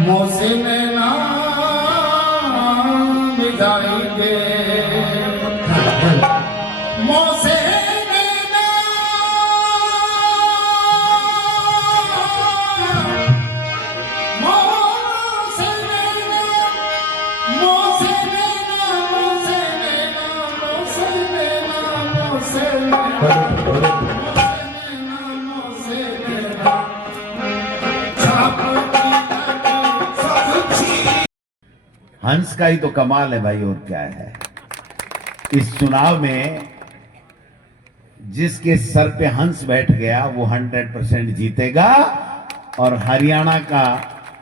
मोहसिन भिजाएंगे हंस का ही तो कमाल है भाई, और क्या है। इस चुनाव में जिसके सर पे हंस बैठ गया वो 100% जीतेगा, और हरियाणा का,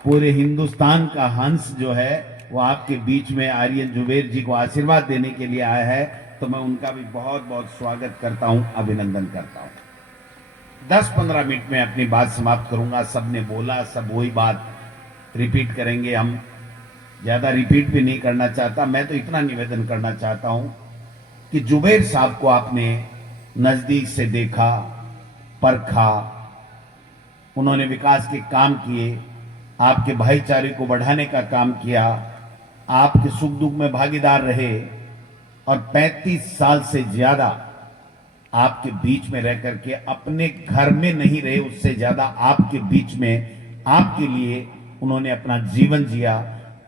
पूरे हिंदुस्तान का हंस जो है वो आपके बीच में आर्यन जुबेर जी को आशीर्वाद देने के लिए आया है। तो मैं उनका भी बहुत बहुत स्वागत करता हूं, अभिनंदन करता हूं। 10-15 मिनट में अपनी बात समाप्त करूंगा। सबने बोला, सब वही बात रिपीट करेंगे। हम ज्यादा रिपीट भी नहीं करना चाहता। मैं तो इतना निवेदन करना चाहता हूं कि जुबेर साहब को आपने नजदीक से देखा, परखा, उन्होंने विकास के काम किए, आपके भाईचारे को बढ़ाने का काम किया, आपके सुख दुख में भागीदार रहे, और 35 साल से ज्यादा आपके बीच में रह करके अपने घर में नहीं रहे, उससे ज्यादा आपके बीच में आपके लिए उन्होंने अपना जीवन जिया।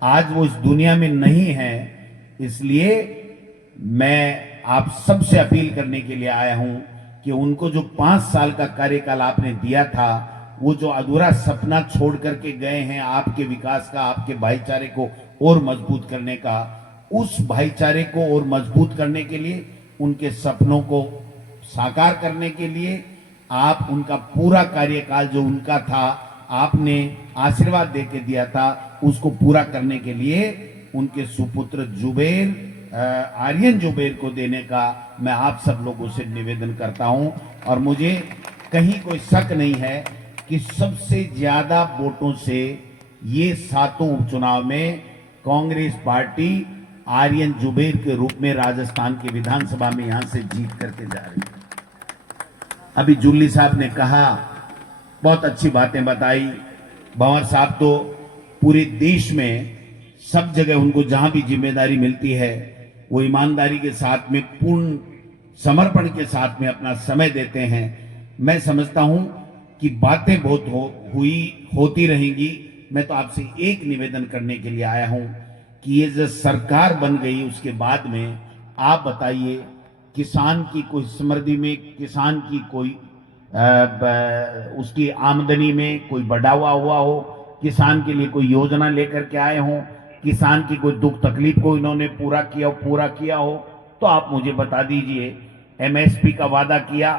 आज वो इस दुनिया में नहीं है, इसलिए मैं आप सबसे अपील करने के लिए आया हूं कि उनको जो 5 साल का कार्यकाल आपने दिया था, वो जो अधूरा सपना छोड़ करके गए हैं आपके विकास का, आपके भाईचारे को और मजबूत करने का, उस भाईचारे को और मजबूत करने के लिए, उनके सपनों को साकार करने के लिए आप उनका पूरा कार्यकाल जो उनका था, आपने आशीर्वाद देके दिया था, उसको पूरा करने के लिए उनके सुपुत्र जुबेर, आर्यन जुबेर को देने का मैं आप सब लोगों से निवेदन करता हूं। और मुझे कहीं कोई शक नहीं है कि सबसे ज्यादा वोटों से ये 7 उपचुनाव में कांग्रेस पार्टी आर्यन जुबेर के रूप में राजस्थान के विधानसभा में यहां से जीत करके जा रही है। अभी जुल्ली साहब ने कहा, बहुत अच्छी बातें बताई। भंवर साहब तो पूरे देश में सब जगह उनको जहां भी जिम्मेदारी मिलती है वो ईमानदारी के साथ में, पूर्ण समर्पण के साथ में अपना समय देते हैं। मैं समझता हूं कि बातें बहुत होती रहेंगी। मैं तो आपसे एक निवेदन करने के लिए आया हूं कि ये जो सरकार बन गई उसके बाद में आप बताइए, किसान की कोई समृद्धि में, किसान की कोई उसकी आमदनी में कोई बढ़ावा हुआ हो, किसान के लिए कोई योजना लेकर के आए हो, किसान की कोई दुख तकलीफ को इन्होंने पूरा किया हो, तो आप मुझे बता दीजिए। एमएसपी का वादा किया,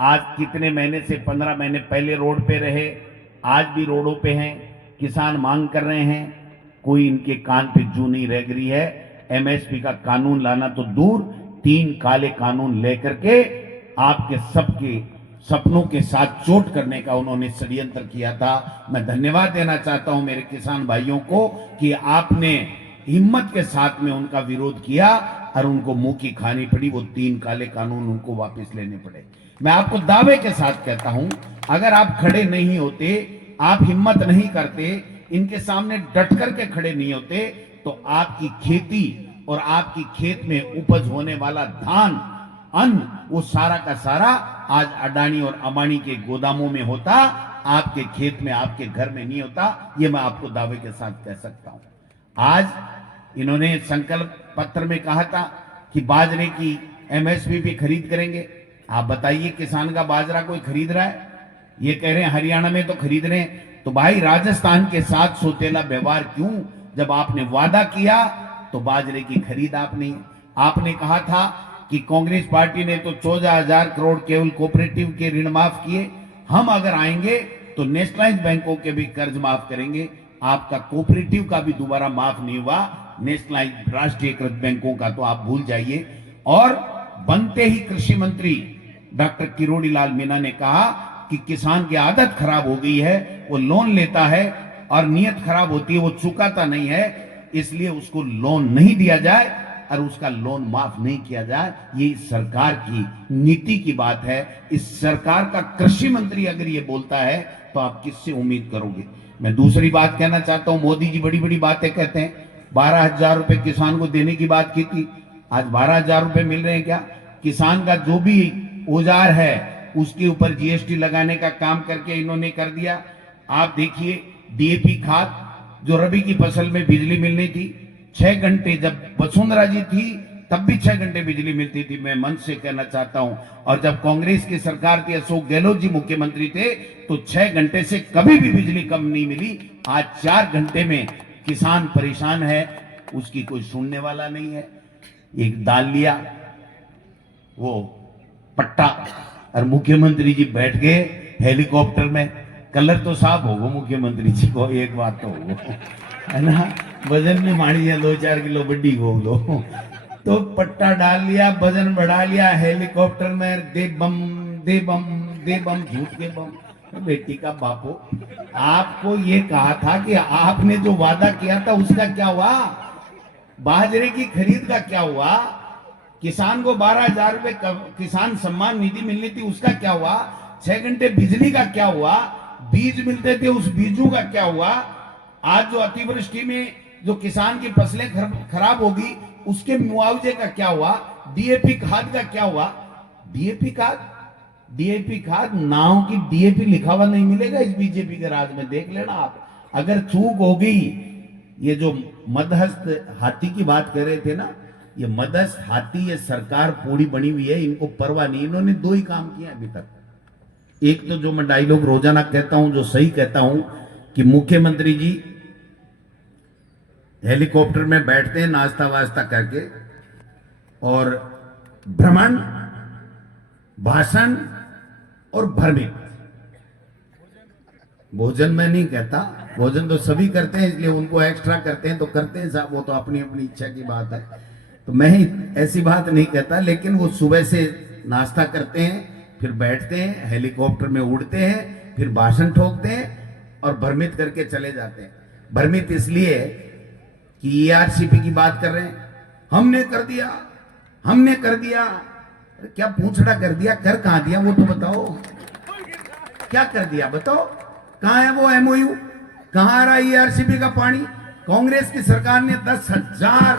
आज कितने महीने से, 15 महीने पहले रोड पे रहे, आज भी रोडों पे हैं, किसान मांग कर रहे हैं, कोई इनके कान पे जू नहीं रह गई है। एमएसपी का कानून लाना तो दूर, 3 काले कानून लेकर के आपके सबके सपनों के साथ चोट करने का उन्होंने षड्यंत्र किया था। मैं धन्यवाद देना चाहता हूं मेरे किसान भाइयों को कि आपने हिम्मत के साथ में उनका विरोध किया और उनको मुंह की खानी पड़ी, वो 3 काले कानून उनको वापस लेने पड़े। मैं आपको दावे के साथ कहता हूं, अगर आप खड़े नहीं होते, आप हिम्मत नहीं करते, इनके सामने डट करके खड़े नहीं होते, तो आपकी खेती और आपकी खेत में उपज होने वाला धान, अन्न, वो सारा का सारा आज अडानी और अंबानी के गोदामों में होता, आपके खेत में, आपके घर में नहीं होता। ये मैं आपको दावे के साथ कह सकता हूं। आज इन्होंने संकल्प पत्र में कहा था कि बाजरे की एमएसपी पे खरीद करेंगे। आप बताइए, किसान का बाजरा कोई खरीद रहा है? ये कह रहे हैं हरियाणा में तो खरीद रहे हैं, तो भाई राजस्थान के साथ सौतेला व्यवहार क्यों? जब आपने वादा किया तो बाजरे की खरीद आपने कहा था कि कांग्रेस पार्टी ने तो 14,000 करोड़ केवल कोऑपरेटिव के ऋण माफ किए, हम अगर आएंगे तो नेशनलाइज बैंकों के भी कर्ज माफ करेंगे। आपका कोऑपरेटिव का भी दोबारा माफ नहीं हुआ, नेशनलाइज राष्ट्रीयकृत बैंकों का तो आप भूल जाइए। और बनते ही कृषि मंत्री डॉक्टर किरोड़ी लाल मीणा ने कहा कि किसान की आदत खराब हो गई है, वो लोन लेता है और नीयत खराब होती है, वो चुकाता नहीं है, इसलिए उसको लोन नहीं दिया जाए। और उसका लोन माफ नहीं किया जाए, ये इस सरकार की नीति की बात है। इस सरकार का कृषि मंत्री अगर ये बोलता है तो आप किससे उम्मीद करोगे। मैं दूसरी बात कहना चाहता हूं, मोदी जी बड़ी बड़ी बातें कहते हैं। 12,000 रुपए किसान को देने की बात की थी, आज 12,000 रुपए मिल रहे हैं क्या? किसान का जो भी औजार है उसके ऊपर जीएसटी लगाने का काम करके इन्होंने कर दिया। आप देखिए डीएपी खाद, जो रबी की फसल में बिजली मिलनी थी 6 घंटे, जब वसुंधरा जी थी तब भी 6 घंटे बिजली मिलती थी, मैं मन से कहना चाहता हूं। और जब कांग्रेस की सरकार थी, अशोक गहलोत जी मुख्यमंत्री थे, तो 6 घंटे से कभी भी बिजली कम नहीं मिली। आज 4 घंटे में किसान परेशान है, उसकी कोई सुनने वाला नहीं है। एक डाल लिया वो पट्टा और मुख्यमंत्री जी बैठ गए हेलीकॉप्टर में। कलर तो साफ होगा मुख्यमंत्री जी को, एक बात तो होगा, है ना, वजन में मारी है 2-4 किलो बड्डी हो लो, तो पट्टा डाल लिया, वजन बढ़ा लिया हेलीकॉप्टर में, दे बम दे बम दे बम, झूठ के बम। बेटी का बापो, आपको ये कहा था कि आपने जो वादा किया था उसका क्या हुआ? बाजरे की खरीद का क्या हुआ? किसान को 12,000 रुपए किसान सम्मान निधि मिलनी थी, उसका क्या हुआ? 6 घंटे बिजली का क्या हुआ? बीज मिलते थे, उस बीजों का क्या हुआ? आज जो अतिवृष्टि में जो किसान की फसलें खराब होगी उसके मुआवजे का क्या हुआ? डीएपी खाद का क्या हुआ? डीएपी खाद नाव की डीएपी लिखा हुआ नहीं मिलेगा इस बीजेपी के राज में, देख लेना आप। अगर चूक हो गई, ये जो मदहस्त हाथी की बात कर रहे थे ना, ये मदहस्त हाथी, ये सरकार पूरी बनी हुई है, इनको परवाह नहीं। इन्होंने 2 ही काम किए अभी तक। एक तो जो मैं डायलॉग रोजाना कहता हूं, जो सही कहता हूं, कि मुख्यमंत्री जी हेलीकॉप्टर में बैठते हैं नाश्ता वास्ता करके, और भ्रमण, भाषण और भ्रमित। भोजन में नहीं कहता, भोजन तो सभी करते हैं, इसलिए उनको एक्स्ट्रा करते हैं तो करते हैं साहब, वो तो अपनी अपनी इच्छा की बात है। तो मैं ही ऐसी बात नहीं कहता, लेकिन वो सुबह से नाश्ता करते हैं, फिर बैठते हैं, हेलीकॉप्टर में उड़ते हैं, फिर भाषण ठोकते हैं और भ्रमित करके चले जाते हैं। भ्रमित इसलिए कि ईआरसीपी की बात कर रहे हैं, हमने कर दिया, हमने कर दिया। क्या पूछड़ा कर दिया? कर कहां दिया वो तो बताओ, क्या कर दिया बताओ? कहां है वो एमओयू? कहां आ रहा है ईआरसीपी का पानी? कांग्रेस की सरकार ने 10,000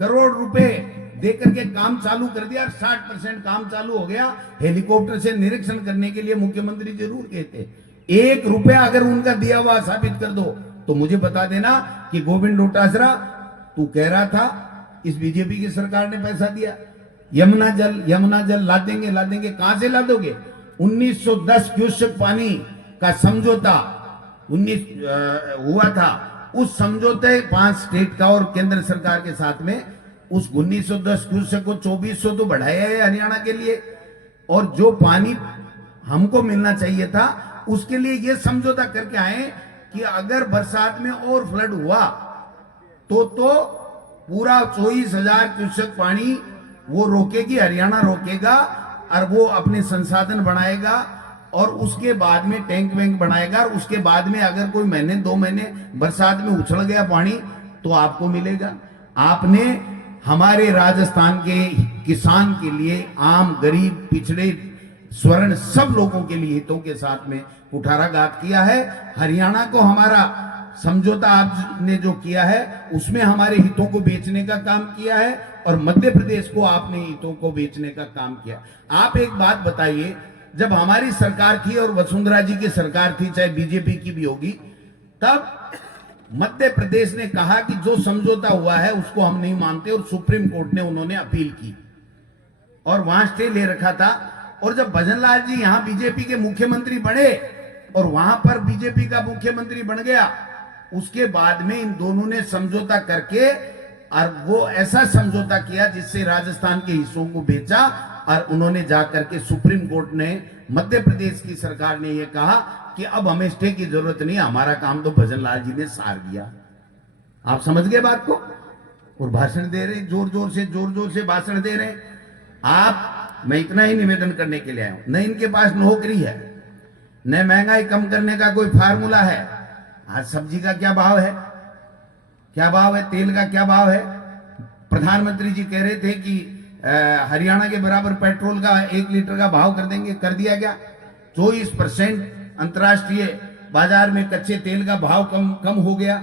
करोड़ रुपए देकर के काम चालू कर दिया, 60% काम चालू हो गया। हेलीकॉप्टर से निरीक्षण करने के लिए मुख्यमंत्री जरूर कहते, 1 रुपया अगर उनका दिया हुआ साबित कर दो तो मुझे बता देना कि गोविंद डोटासरा तू कह रहा था इस बीजेपी की सरकार ने पैसा दिया। यमुना जल ला देंगे, कहां से ला दोगे? 1910 क्यूसेक पानी का समझौता हुआ था, उस समझौते 5 स्टेट का और केंद्र सरकार के साथ में, उस 1910 क्यूसेक को 2400 तो बढ़ाया है हरियाणा के लिए, और जो पानी हमको मिलना चाहिए था उसके लिए ये समझौता करके आए कि अगर बरसात में और फ्लड हुआ तो पूरा 24,000 क्यूसेक पानी वो रोकेगी, हरियाणा रोकेगा, और वो अपने संसाधन बनाएगा, और उसके बाद में टैंक वैंक बनाएगा, और उसके बाद में अगर कोई महीने 2 महीने बरसात में उछल गया पानी तो आपको मिलेगा। आपने हमारे राजस्थान के किसान के लिए, आम गरीब पिछड़े स्वर्ण सब लोगों के लिए हितों के साथ में कुठाराघात किया है। हरियाणा को हमारा समझौता आपने जो किया है उसमें हमारे हितों को बेचने का काम किया है, और मध्य प्रदेश को आपने हितों को बेचने का काम किया। आप एक बात बताइए, जब हमारी सरकार थी और वसुंधरा जी की सरकार थी, चाहे बीजेपी की भी होगी, तब मध्य प्रदेश ने कहा कि जो समझौता हुआ है उसको हम नहीं मानते, और सुप्रीम कोर्ट ने उन्होंने अपील की और वहां स्टे ले रखा था। और जब भजनलाल जी यहां बीजेपी के मुख्यमंत्री बने और वहां पर बीजेपी का मुख्यमंत्री बन गया, उसके बाद में इन दोनों ने समझौता करके, और वो ऐसा समझौता किया जिससे राजस्थान के हिस्सों को बेचा, और उन्होंने जाकर के सुप्रीम कोर्ट ने, मध्य प्रदेश की सरकार ने यह कहा कि अब हमें स्टे की जरूरत नहीं, हमारा काम तो भजनलाल जी ने सार दिया। आप समझ गए बात को? और भाषण दे रहे, जोर जोर से भाषण दे रहे आप। मैं इतना ही निवेदन करने के लिए आया हूं, न इनके पास नौकरी है, न महंगाई कम करने का कोई फार्मूला है। आज सब्जी का क्या भाव है, क्या भाव है, तेल का क्या भाव है, प्रधानमंत्री जी कह रहे थे कि हरियाणा के बराबर पेट्रोल का 1 लीटर का भाव कर देंगे, कर दिया गया। 24% अंतर्राष्ट्रीय बाजार में कच्चे तेल का भाव कम हो गया।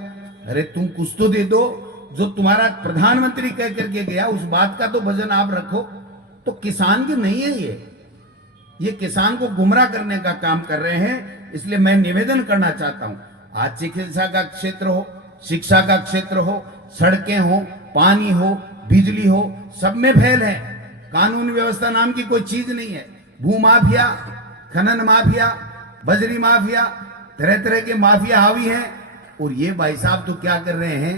अरे तुम कुछ तो दे दो, जो तुम्हारा प्रधानमंत्री कह करके गया उस बात का तो वजन आप रखो। तो किसान की नहीं है ये किसान को गुमराह करने का काम कर रहे हैं। इसलिए मैं निवेदन करना चाहता हूं, आज चिकित्सा का क्षेत्र हो, शिक्षा का क्षेत्र हो, सड़कें हो, पानी हो, बिजली हो, सब में फैल है। कानून व्यवस्था नाम की कोई चीज नहीं है। भू माफिया, खनन माफिया, बजरी माफिया, तरह तरह के माफिया हावी हैं। और ये भाई साहब तो क्या कर रहे हैं,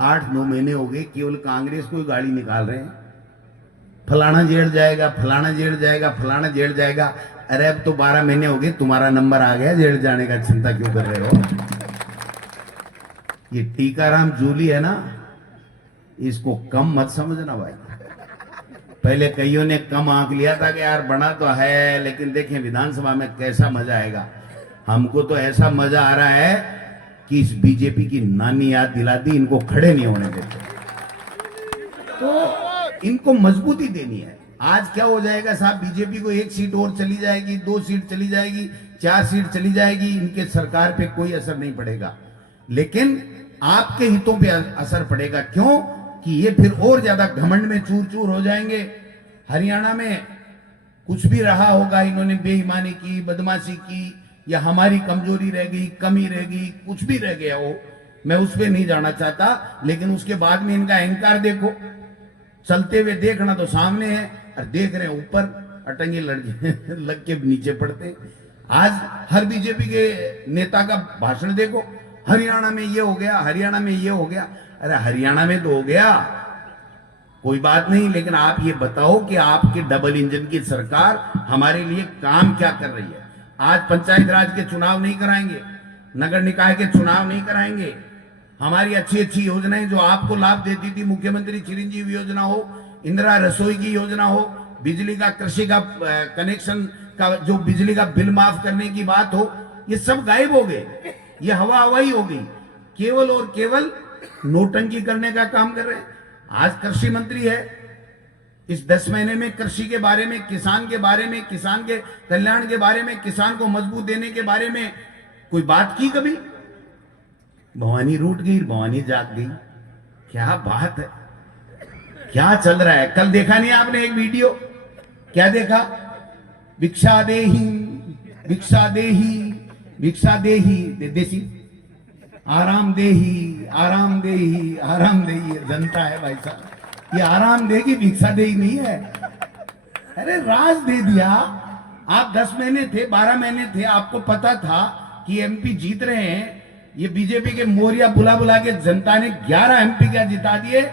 8-9 महीने हो गए केवल कांग्रेस को गाड़ी निकाल रहे हैं, फलाना जेल जाएगा, फलाना जेल जाएगा, फलाना जेल जाएगा। अरे अब तो 12 महीने हो गए, तुम्हारा नंबर आ गया जेल जाने का, चिंता क्यों कर रहे हो? ये टीकाराम जूली है ना, इसको कम मत समझना भाई। पहले कईयों ने कम आंक लिया था कि यार बना तो है, लेकिन देखें विधानसभा में कैसा मजा आएगा। हमको तो ऐसा मजा आ रहा है कि इस बीजेपी की नानी याद दिला दी, इनको खड़े नहीं होने देते। तो इनको मजबूती देनी है। आज क्या हो जाएगा साहब, बीजेपी को 1 सीट और चली जाएगी, 2 सीट चली जाएगी, 4 सीट चली जाएगी, इनके सरकार पे कोई असर नहीं पड़ेगा, लेकिन आपके हितों पे असर पड़ेगा। क्यों कि ये फिर और ज्यादा घमंड में चूर चूर हो जाएंगे। हरियाणा में कुछ भी रहा होगा, इन्होंने बेईमानी की, बदमाशी की, या हमारी कमजोरी रह गई, कमी रह गई, कुछ भी रह गया हो, मैं उस पर नहीं जाना चाहता, लेकिन उसके बाद में इनका अहंकार देखो। चलते हुए देखना तो सामने है, और देख रहे हैं ऊपर अटंगे लग के नीचे पड़ते। आज हर बीजेपी के नेता का भाषण देखो, हरियाणा में ये हो गया, हरियाणा में ये हो गया। अरे हरियाणा में तो हो गया, कोई बात नहीं, लेकिन आप ये बताओ कि आपके डबल इंजन की सरकार हमारे लिए काम क्या कर रही है। आज पंचायत राज के चुनाव नहीं कराएंगे, नगर निकाय के चुनाव नहीं कराएंगे, हमारी अच्छी अच्छी योजनाएं जो आपको लाभ देती थी, मुख्यमंत्री चिरंजीवी योजना हो, इंदिरा रसोई की योजना हो, बिजली का, कृषि का कनेक्शन का, जो बिजली का बिल माफ करने की बात हो, ये सब गायब हो गए। ये हवा हवाई हो गई। केवल और केवल नोटंकी करने का काम कर रहे हैं। आज कृषि मंत्री है, इस 10 महीने में कृषि के बारे में, किसान के बारे में, किसान के कल्याण के बारे में, किसान को मजबूत देने के बारे में कोई बात की कभी? भवानी रूठ गई, भवानी जाग गई। क्या बात है, क्या चल रहा है? कल देखा नहीं आपने एक वीडियो? क्या देखा? भिक्षा देही, भिक्षा देही, भिक्षा देही, देसी आराम देही, आराम देही, आराम देही। जनता है भाई साहब, ये आराम देगी, भिक्षा देही नहीं है। अरे राज दे दिया। आप 10 महीने थे, 12 महीने थे, आपको पता था कि एमपी जीत रहे हैं। ये बीजेपी के मोरिया बुला बुला के जनता ने 11 एमपी क्या जिता दिए,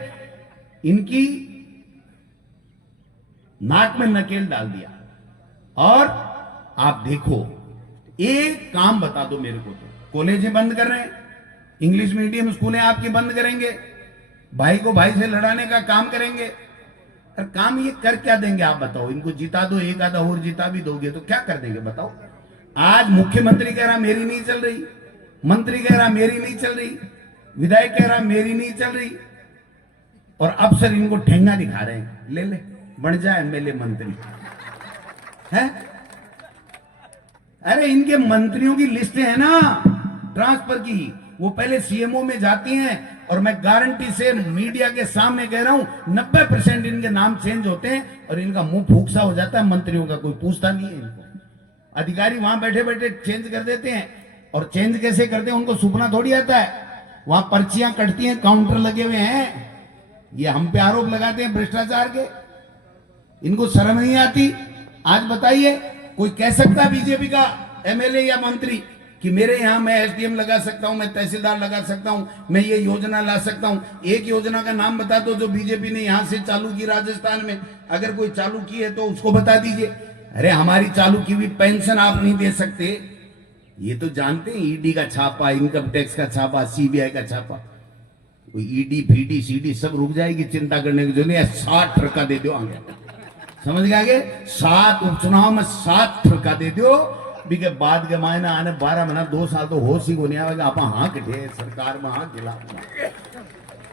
इनकी नाक में नकेल डाल दिया। और आप देखो, एक काम बता दो मेरे को, तो कॉलेजें बंद कर रहे हैं, इंग्लिश मीडियम स्कूलें आपकी बंद करेंगे, भाई को भाई से लड़ाने का काम करेंगे। और काम ये कर क्या देंगे आप बताओ? इनको जिता दो, एक आधा और जिता भी दोगे तो क्या कर देंगे बताओ? आज मुख्यमंत्री कह रहा मेरी नहीं चल रही, मंत्री कह रहा मेरी नहीं चल रही, विधायक कह रहा मेरी नहीं चल रही, और अफसर इनको ठेंगा दिखा रहे हैं, ले ले बन जाए एमएलए मंत्री है। अरे इनके मंत्रियों की लिस्टें है ना ट्रांसफर की, वो पहले सीएमओ में जाती हैं, और मैं गारंटी से मीडिया के सामने कह रहा हूं 90% इनके नाम चेंज होते हैं, और इनका मुंह फूकसा हो जाता है मंत्रियों का, कोई पूछता नहीं है इनको। अधिकारी वहां बैठे बैठे चेंज कर देते हैं, और चेंज कैसे करते हैं उनको सुपना थोड़ी आता है। वहां पर्चियां कटती हैं, काउंटर लगे हुए हैं, ये हम पे आरोप लगाते हैं भ्रष्टाचार के, इनको शर्म नहीं आती। आज बताइए, कोई कह सकता बीजेपी का एमएलए या मंत्री कि मेरे यहां मैं एसडीएम लगा सकता हूं, मैं तहसीलदार लगा सकता हूं, मैं ये योजना ला सकता हूं? एक योजना का नाम बता दो जो बीजेपी ने यहां से चालू की राजस्थान में, अगर कोई चालू की है तो उसको बता दीजिए। अरे हमारी चालू की हुई पेंशन आप नहीं दे सकते, ये तो जानते हैं। ईडी का छापा, इनकम टैक्स का छापा, सीबीआई का छापा, ईडी फीडी सीडी सब रुक जाएगी, चिंता करने की जरूरत नहीं। 60 ठरका दे दो आगे, समझ गए आगे? 7 उपचुनाव में 7 ठरका दे दो, के बाद के मायने आने 12 महीना 2 साल तो होश ही को नहीं आएगा। आप हाँ कटे सरकार में हाँ खिला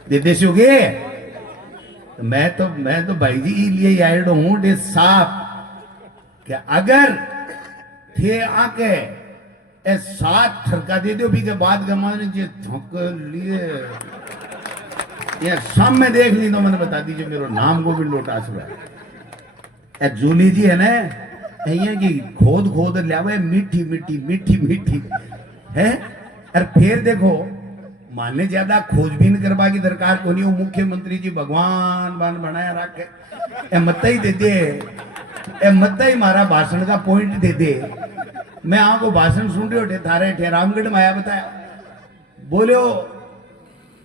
दे देसी हो गए। मैं तो भाई जी लिए आयड हूं डे साफ कि अगर थे आके ए सात ठरका दे दो भी के बाद गमाने जे थक लिए ये सब में देख ली तो मैंने बता दीजिए मेरा नाम को भी लोटा सुना ए जूली जी है ना ये की खोद खोद लिया मीठी मीठी मीठी मीठी है और फिर देखो माने ज्यादा खोजबीन करवा की दरकार को नहीं हो मुख्यमंत्री जी भगवान बान बनाया रखे ए मत ही दे दे ए मत ही मारा भाषण का पॉइंट दे दे मैं आपको भाषण सुन रहे हो थारे ठे रामगढ़ में आया बताया बोलो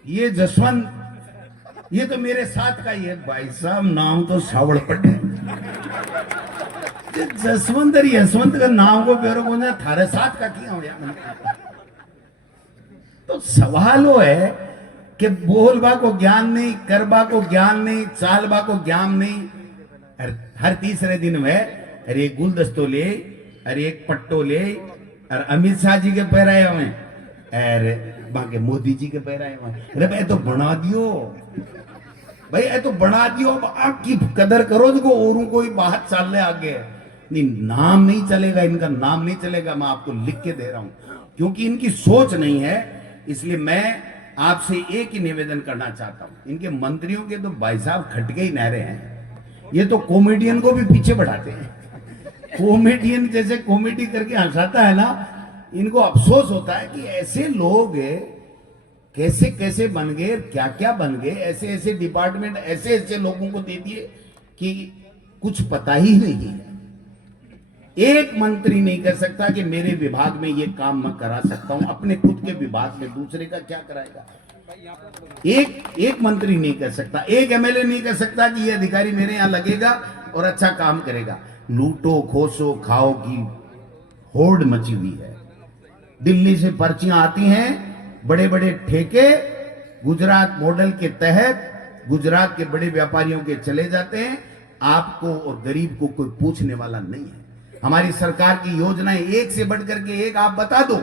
ये जसवंत ये तो मेरे साथ का ही है भाई साहब नाम तो सावड़ पटे जसवंत और यशवंत का नाम को बेरो को थारे साथ का किया हो यार तो सवाल वो है कि बोलबा को ज्ञान नहीं करबा को ज्ञान नहीं चालबा को ज्ञान नहीं हर तीसरे दिन में अरे एक गुलदस्तो ले अरे एक पट्टो ले और अमित शाह जी के पैर आए हमें अरे बाकी मोदी जी के पैर आए हमें अरे भाई तो बना दियो भाई ये तो बना दियो आपकी कदर करो जो औरों को ही बात चल रहे आगे नहीं नाम नहीं चलेगा इनका नाम नहीं चलेगा मैं आपको लिख के दे रहा हूं क्योंकि इनकी सोच नहीं है इसलिए मैं आपसे एक ही निवेदन करना चाहता हूं इनके मंत्रियों के तो भाई साहब खटके ही नहरे हैं ये तो कॉमेडियन को भी पीछे बढ़ाते हैं कॉमेडियन जैसे कॉमेडी करके हंसाता है ना इनको अफसोस होता है कि ऐसे लोग कैसे कैसे बन गए क्या क्या बन गए ऐसे ऐसे डिपार्टमेंट ऐसे ऐसे लोगों को दे दिए कि कुछ पता ही नहीं है एक मंत्री नहीं कर सकता कि मेरे विभाग में ये काम मैं करा सकता हूं अपने खुद के विभाग में दूसरे का क्या कराएगा एक मंत्री नहीं कर सकता एक एमएलए नहीं कर सकता कि ये अधिकारी मेरे यहां लगेगा और अच्छा काम करेगा लूटो खोसो खाओ की होड़ मची हुई है दिल्ली से पर्चियां आती हैं बड़े बड़े ठेके गुजरात मॉडल के तहत गुजरात के बड़े व्यापारियों के चले जाते हैं आपको और गरीब को कोई पूछने वाला नहीं है हमारी सरकार की योजनाएं एक से बढ़कर के एक आप बता दो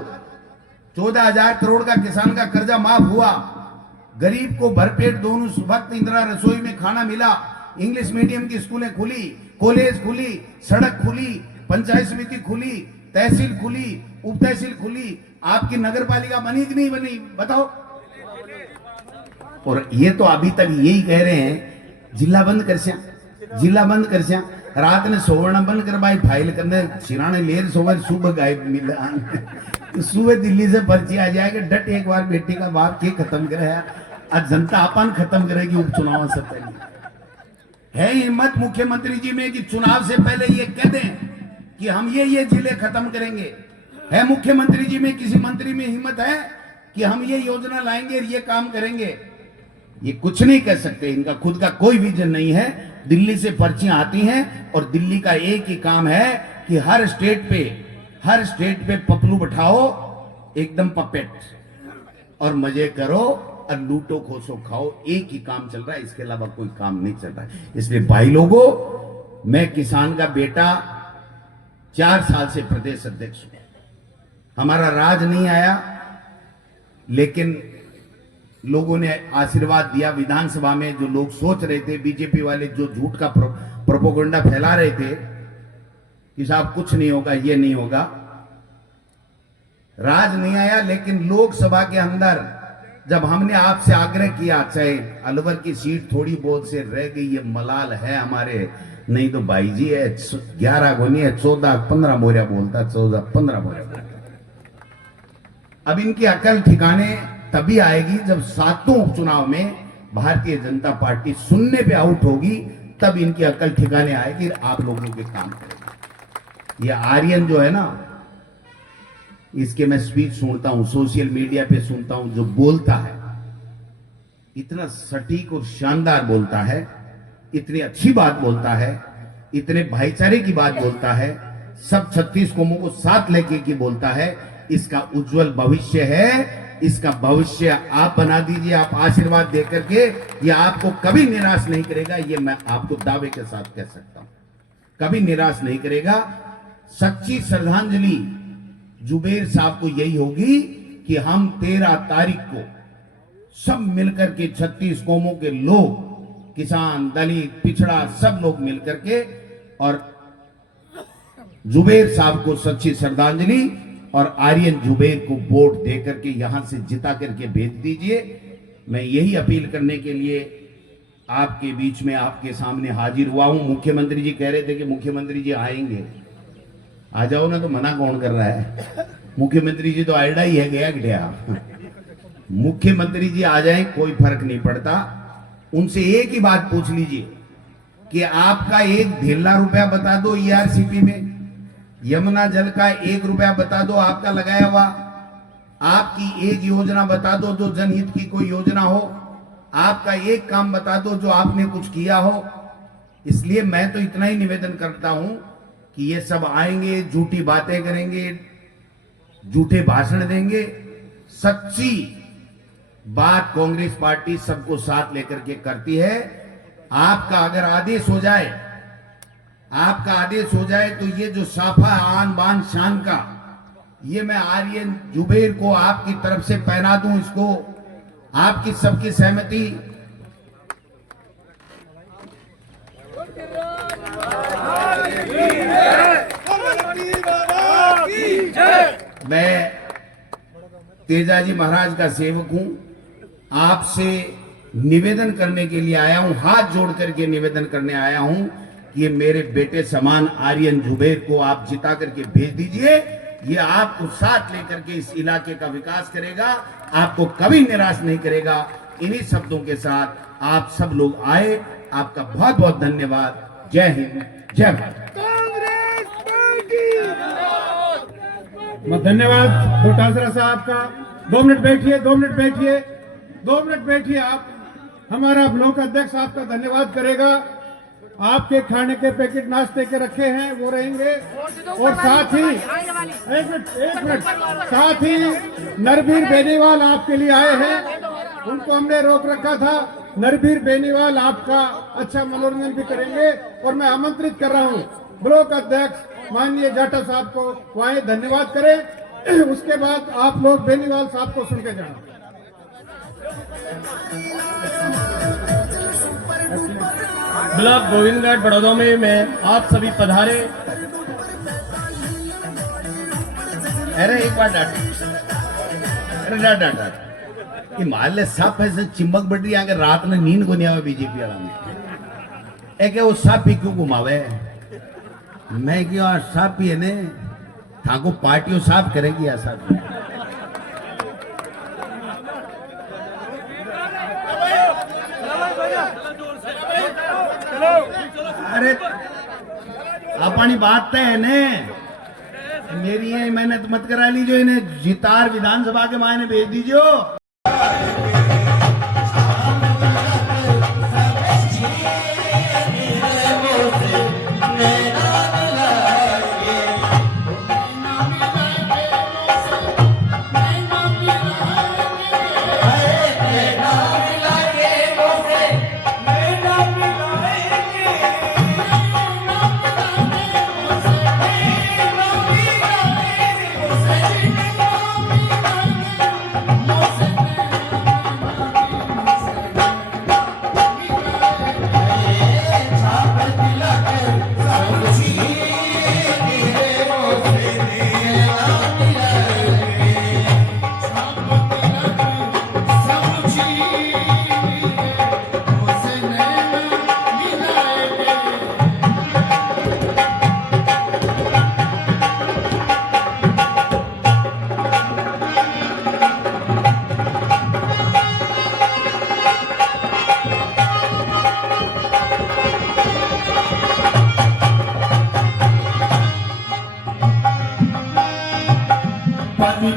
14,000 करोड़ का किसान का कर्जा माफ हुआ गरीब को भरपेट दोनों वक्त इंदिरा रसोई में खाना मिला इंग्लिश मीडियम की स्कूलें खुली कॉलेज खुली सड़क खुली पंचायत समिति खुली तहसील खुली उप तहसील खुली आपकी नगर पालिका बनी कि नहीं बनी बताओ और ये तो अभी तक यही कह रहे हैं जिला बंद कर स्या रात ने सोवर्ण बंद करवाई फाइल करने सिराने लेर सोवर सुबह गायब मिला सुबह दिल्ली से पर्ची आ जाएगा डट एक बार बेटी का बाप के खत्म करे आज जनता अपन खत्म करेगी उपचुनाव से पहले है हिम्मत मुख्यमंत्री जी में कि चुनाव से पहले ये कह दें कि हम ये जिले खत्म करेंगे है मुख्यमंत्री जी में किसी मंत्री में हिम्मत है कि हम ये योजना लाएंगे ये काम करेंगे ये कुछ नहीं कर सकते इनका खुद का कोई विजन नहीं है दिल्ली से पर्चियां आती हैं और दिल्ली का एक ही काम है कि हर स्टेट पे पपलू बैठाओ एकदम पपेट और मजे करो और लूटो खोसो खाओ एक ही काम चल रहा है इसके अलावा कोई काम नहीं चल रहा है इसलिए भाई लोगों मैं किसान का बेटा 4 साल से प्रदेश अध्यक्ष हूं हमारा राज नहीं आया लेकिन लोगों ने आशीर्वाद दिया विधानसभा में जो लोग सोच रहे थे बीजेपी वाले जो झूठ का प्रोपोगंडा फैला रहे थे कि साहब कुछ नहीं होगा ये नहीं होगा राज नहीं आया लेकिन लोकसभा के अंदर जब हमने आपसे आग्रह किया चाहे अलवर की सीट थोड़ी बहुत से रह गई ये मलाल है हमारे नहीं तो भाई जी है 11 को नहीं है 14-15 बोरिया बोलता 14-15 बोरिया बोलता अब इनकी अकल ठिकाने तभी आएगी जब 7वें उपचुनाव में भारतीय जनता पार्टी सुनने पे आउट होगी तब इनकी अकल ठिकाने आएगी आप लोगों के काम करेंगे ये आर्यन जो है ना इसके मैं स्पीच सुनता हूं सोशल मीडिया पे सुनता हूं जो बोलता है इतना सटीक और शानदार बोलता है इतनी अच्छी बात बोलता है इतने भाईचारे की बात बोलता है सब 36 कौमों को साथ लेके की बोलता है इसका उज्जवल भविष्य है इसका भविष्य आप बना दीजिए आप आशीर्वाद देकर के ये आपको कभी निराश नहीं करेगा ये मैं आपको दावे के साथ कह सकता हूं कभी निराश नहीं करेगा सच्ची श्रद्धांजलि जुबेर साहब को यही होगी कि हम 13 तारीख को सब मिलकर के 36 कौमों के लोग किसान, दलित, पिछड़ा सब लोग मिलकर के और जुबेर साहब को सच्ची श्रद्धांजलि और आर्यन जुबेर को वोट दे करके यहां से जिता करके भेज दीजिए। मैं यही अपील करने के लिए आपके बीच में आपके सामने हाजिर हुआ हूं। मुख्यमंत्री जी कह रहे थे कि मुख्यमंत्री जी आएंगे, आ जाओ ना, तो मना कौन कर रहा है? मुख्यमंत्री जी तो आइडा ही है, गया गया। मुख्यमंत्री जी आ जाएं, कोई फर्क नहीं पड़ता। उनसे एक ही बात पूछ लीजिए कि आपका 1 धेला रुपया बता दो ईआरसीपी में, यमुना जल का 1 रुपया बता दो आपका लगाया हुआ, आपकी एक योजना बता दो जो जनहित की कोई योजना हो, आपका एक काम बता दो जो आपने कुछ किया हो। इसलिए मैं तो इतना ही निवेदन करता हूं कि ये सब आएंगे, झूठी बातें करेंगे, झूठे भाषण देंगे। सच्ची बात कांग्रेस पार्टी सबको साथ लेकर के करती है। आपका अगर आदेश हो जाए, आपका आदेश हो जाए तो ये जो साफा आन बान शान का, ये मैं आर्यन जुबेर को आपकी तरफ से पहना दूं, इसको आपकी सबकी सहमति। मैं तेजाजी महाराज का सेवक हूं, आपसे निवेदन करने के लिए आया हूं, हाथ जोड़ करके निवेदन करने आया हूं कि मेरे बेटे समान आर्यन जुबेर को आप जिता करके भेज दीजिए। ये आपको साथ लेकर के इस इलाके का विकास करेगा, आपको कभी निराश नहीं करेगा। इन्हीं शब्दों के साथ आप सब लोग आए, आपका बहुत बहुत धन्यवाद। जय हिंद, जय भारत। धन्यवाद डोटासरा साहब का। 2 मिनट बैठिए, 2 मिनट बैठिए, 2 मिनट बैठिए। आप हमारा ब्लॉक अध्यक्ष आपका धन्यवाद करेगा। आपके खाने के पैकेट नाश्ते के रखे हैं वो रहेंगे, और साथ ही एक मिनट साथ ही नरबीर बेनीवाल आपके लिए आए हैं, उनको हमने रोक रखा था। नरबीर बेनीवाल आपका अच्छा मनोरंजन भी करेंगे, और मैं आमंत्रित कर रहा हूं ब्लॉक अध्यक्ष माननीय जाटा साहब को, वहीं धन्यवाद करें। उसके बाद आप लोग बेनीवाल साहब को सुन के जाना। ब्लॉक गोविंदगढ़ बड़ौदा में मैं आप सभी पधारे। अरे एक बार डांट, अरे डांट कि माले साफ ऐसे चिंबक बढ़ रही अगर रात में नींद को नहीं आवे बीजेपी वाला में एक वो साफ ही क्यों घुमावे? मैं क्यों साफ ही है ने थाको पार्टियों साफ करेगी ऐसा। अरे अपनी बात तय है ने, मेरी ये मेहनत मत करा लीजिए, इन्हें जितार विधानसभा के मायने भेज दीजिए।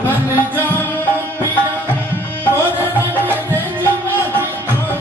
बन जा